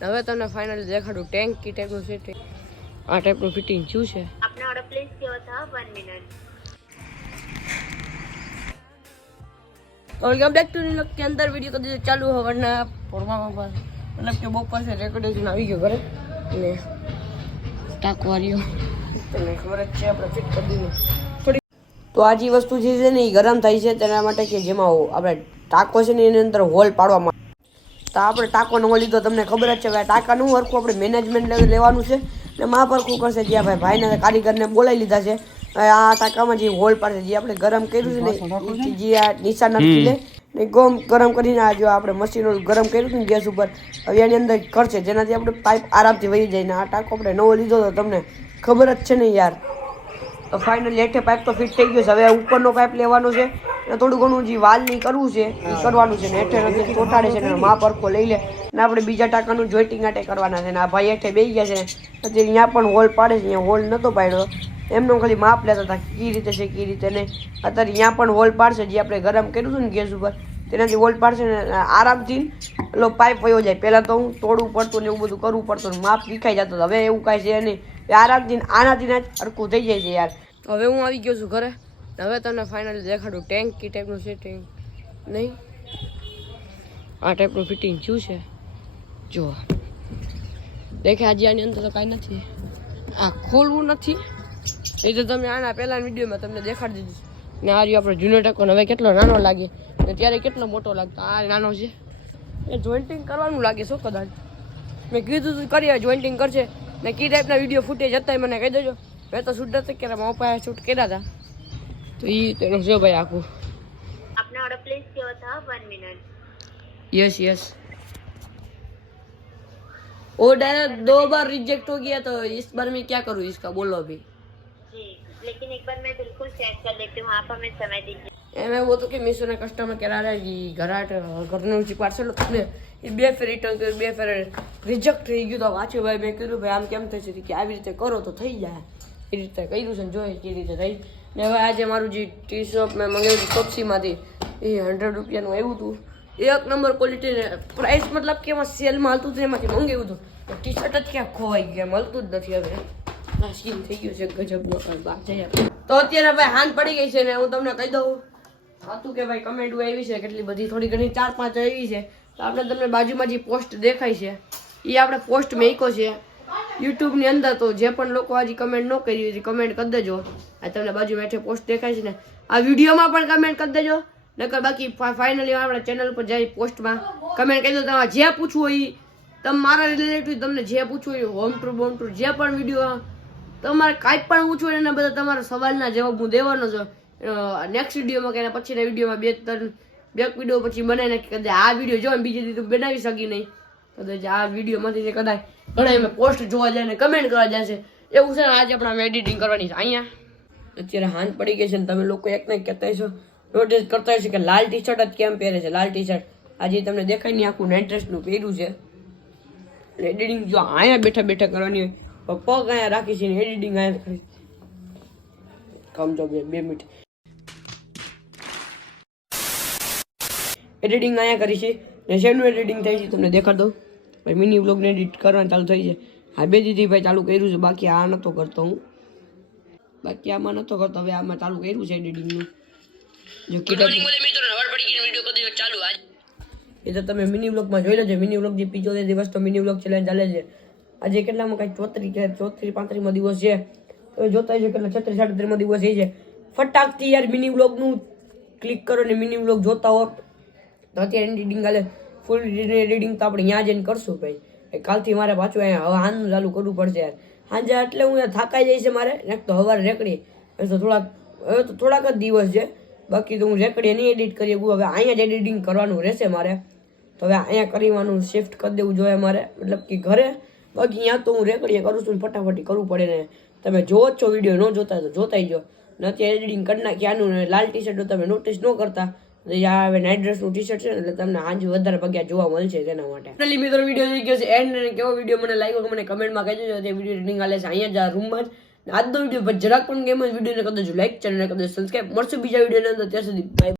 હવે તમને ફાઇનલી દેખાડું. ટેન્ક કી ટાઈપનું છે આ ટાઈપનું ફિટિંગ શું છે? આપને ઓર્ડર પ્લેસ થયો હતો 1 minute welcome back to new કે અંદર વિડિયો કદી દીધો ચાલુ હવાના પોરમાં બસ મતલબ કે બપોર છે રેકોર્ડેશન આવી ગયો ઘરે ને સ્ટાક વાળ્યો તમને ખબર જ છે આપણે ફિટ કરી દીધું. તો આ જે વસ્તુ જે છે ને એ ગરમ થાય છે તેના માટે કે જેમાં આપણે ટાકો છે ને એની અંદર હોલ પાડવામાં તો આપણે ટાંકો નવો લીધો તમને ખબર જ છે ભાઈ ટાંકાનું હરખું આપણે મેનેજમેન્ટ લેવાનું છે ને માં પરખું કરશે જ્યાં ભાઈ ભાઈને કારીગરને બોલાવી લીધા છે. આ ટાંકામાં જે હોલ પાડશે જે આપણે ગરમ કર્યું છે ને જે આ નિશાન નથી લે ને ગમ ગરમ કરીને આ જો આપણે મશીનો ગરમ કર્યું હતું ને ગેસ ઉપર હવે એની અંદર કરશે જેનાથી આપણે પાઇપ આરામથી વહી જાય ને આ ટાંકો આપણે નવો લીધો તો તમને ખબર જ છે ને યાર. તો ફાઇનલી હેઠે પાઇપ તો ફિટ થઈ ગયો છે હવે ઉપરનો પાઇપ લેવાનો છે. થોડું ઘણું જે વાલની કરવું છે, એ કરવાનું છે ને. હેઠે ચોટાડે છે ને માપ અરખો લઈ લે. ને આપણે બીજા ટાંકાનું જોઈટિંગ માટે કરવાના છે ને. આ ભાઈ હેઠે બેસી ગયા છે પછી અહીંયા પણ હોલ પાડે છે, અહીંયા હોલ નહોતો પાડ્યો. એમનો ખાલી માપ લેતા હતા કઈ રીતે છે કઈ રીતે નહીં. અત્યારે અહીંયા પણ હોલ પાડશે, જે આપણે ગરમ કર્યું હતું ને ગેસ ઉપર, તેનાથી હોલ પાડશે ને આરામથી એટલો પાઇપ વયો જાય. પહેલાં તો હું તોડવું પડતું ને એવું બધું કરવું પડતું ને માપ વિખાઈ જતું હવે એવું કાંઈ છે નહીં. આરામથી આનાથી જ અરખું થઈ જાય છે યાર. હવે હું આવી ગયો છું ઘરે. હવે તમને ફાઇનલી દેખાડું. ટેન્ક કી ટાઈપનું સેટિંગ નહીં? આ ટાઈપનું ફિટિંગ શું છે? જુઓ દેખે આજે આની અંદર તો કાંઈ નથી. આ ખોલવું નથી. એ તો તમે આના પહેલાના વિડીયોમાં તમને દેખાડી દીધું. ને આ રહ્યો આપણો જૂનો ટકો હવે કેટલો નાનો લાગે. ને ત્યારે કેટલો મોટો લાગતો. આ નાનો છે. એ જોઈન્ટિંગ કરવાનું લાગે શું કદાચ. મેં કીધું તું કરીએ જોઈન્ટિંગ કરશે ને કી ટાઈપના વીડિયો ફૂટેજ હતા મને કહી દેજો. મેં તો શૂટ નથી કર્યા પપ્પાએ શૂટ કર્યા હતા. તો એ તેનું છે ભાઈ આખું आपने ऑर्डर प्लेस किया था वन मिनट यस यस वो डायरेक्ट दो बार रिजेक्ट हो गया तो इस बार में क्या करूँ इसका बोलो अभी जी लेकिन एक बार मैं बिल्कुल चेक कर लेती हूँ आप हमें समय दीजिए એમ એવું હતું કે મીશોના કસ્ટમર કેર આ ઘરાટ ઘરનું જે પાર્સલ હતું ને એ બે ફેર રિટર્ન કર્યું બે ફેર રિજેક્ટ થઈ ગયું તો વાંચ્યું ભાઈ મેં કીધું ભાઈ આમ કેમ થશે કે આવી રીતે કરો તો થઈ જાય એ રીતે કર્યું છે જોઈએ કે રીતે થઈ. ને હવે આજે મારું જે ટી શર્ટ મેં મંગાવ્યું હતું શોપ્સીમાંથી એ હંડ્રેડ રૂપિયાનું આવ્યું હતું. એક નંબર ક્વોલિટી ને પ્રાઇસ મતલબ કે એમાં સેલમાં હાલતું હતું એમાંથી મંગાવ્યું હતું. ટી શર્ટ જ ક્યાં ખોવાઈ ગયા મળતું જ નથી હવે. આ સીન થઈ ગયું છે ગજબનો બહાર જઈએ તો અત્યારે ભાઈ હાન પડી ગઈ છે ને હું તમને કહી દઉં. હતું કે ભાઈ કમેન્ટો આવી છે કેટલી બધી થોડી ઘણી ચાર પાંચ આવી છે. તો આપણે તમને બાજુમાં જે પોસ્ટ દેખાય છે એ આપણે પોસ્ટ મેકો છે. યુટ્યુબની અંદર તો જે પણ લોકો હજી કમેન્ટ ન કરી હોય કમેન્ટ કરી દેજો. આ તમને બાજુમાં બેઠે પોસ્ટ દેખાય છે ને. આ વિડીયોમાં પણ કમેન્ટ કરી દેજો. નકર બાકી ફાઇનલી આપણે ચેનલ પર જાય પોસ્ટમાં કમેન્ટ કરી દો તમારે જે પૂછવું હોય તમે મારા રિલેટિવ તમને જે પૂછવું હોય હોમ ટુ બોમ ટુ જે પણ વીડિયો તમારે કાંઈ પણ પૂછવું હોય એના બધા તમારા સવાલના જવાબ હું દેવાનો છું. નેક્સ્ટ વિડીયોમાં કે એના પછીના વિડીયોમાં બે ત્રણ, બે વીડિયો પછી બનાવીને કદાચ આ વીડિયો જો બીજી દીધું બનાવી શકી નહીં. કદાચ આ વિડીયોમાંથી કદાચ ઘણા એમ પોસ્ટ જોવા જાય ને કમેન્ટ કરવા જાય છે. એવું છે ને આજે આપણે એડિટિંગ કરવાની છે. અહીંયા. અત્યારે હાંત પડી ગઈ છે ને તમે લોકો એક ને કહેતા છો નોટિસ કરતા હશો કે લાલ ટી શર્ટ જ કેમ પહેરે છે? લાલ ટી શર્ટ આજે તમને દેખાય નહીં આખું નું પહેર્યું છે. એડિટિંગ જો અહીંયા બેઠા બેઠા કરવાની હોય પગ અહીંયા રાખી છે ને એડિટિંગ અહીંયા કરી. કામ જો બે મિનિટ. એડિટિંગ અહીંયા કરી છે. ને શેનું એડિટિંગ થાય છે તમને દેખાડ દઉં. ભાઈ મિની બ્લોગને એડિટ કરવાનું ચાલુ થઈ છે. હા બે દીધી ભાઈ ચાલુ કર્યું છે બાકી આ નહોતો કરતો હું. બાકી આમાં નહોતો કરતો હવે આમાં ચાલુ કર્યું છે એડિટિંગનું જો એ તો તમે મિની બ્લોગમાં જોઈ લેજો મિની બ્લોગ જે પિચોતેર દિવસ તો મિની બ્લોગ ચેલેન્જ ચાલે છે. આજે કેટલામાં કાંઈ ચોત્રીસ કે ચોત્રીસ પાંત્રીસમાં દિવસ છે. તમે જોતા હશો કેટલા છત્રીસ સાડત્રીસમાં દિવસ એ છે. ફટાકથી યાર મિની બ્લોગનું ક્લિક કરો ને મિની બ્લોગ જોતા હો. તો અત્યારે એડિટિંગ હાલે. ફૂલ રીડિંગ તો આપણે ત્યાં જઈને કરશું ભાઈ. કાલથી મારે પાછું અહીંયા હવે આનું ચાલુ કરવું પડશે યાર. સાંજે એટલે હું થાકાઈ જઈશ મારે. ને તો હવારે રેકડી. હવે તો થોડાક, હવે તો થોડાક જ દિવસ છે. બાકી તો હું રેકડી નહીં એડિટ કરી શકું. હવે અહીંયા જ એડિટિંગ કરવાનું રહેશે મારે. તો હવે અહીંયા કરીવાનું શિફ્ટ કરી દેવું જોઈએ મારે. મતલબ કે ઘરે. બાકી અહીંયા તો હું રેકડીએ કરું છું ફટાફટી કરવું પડે ને. તમે જ છો વીડિયો. ન જોતા તો જોતા જો નથી એડિટિંગ કરી નાખી આનું લાલ ટી શર્ટ તમે નોટિસ ન કરતા. આ હવે નાઇટ ડ્રેસનું ટી શર્ટ એટલે તમને આજ વધારે પગ્યા જોવા મળશે તેના માટે. ફાઇનલી મિત્રો વીડિયો થઈ ગયો છે એન્ડ અને કેવો વીડિયો મને લાગ્યો મને કમેન્ટમાં કહી દેજો તે વીડિયો એડિટિંગ આલે છે, અહીંયા જ આ રૂમમાં જ. આજનો વીડિયો પર જરાક પણ ગેમ વિડીયોને કદાચ લાઈક ચેનલને કદાચ સબસ્ક્રાઈબ મળશે બીજા વિડીયોની અંદર, ત્યાં સુધી બાય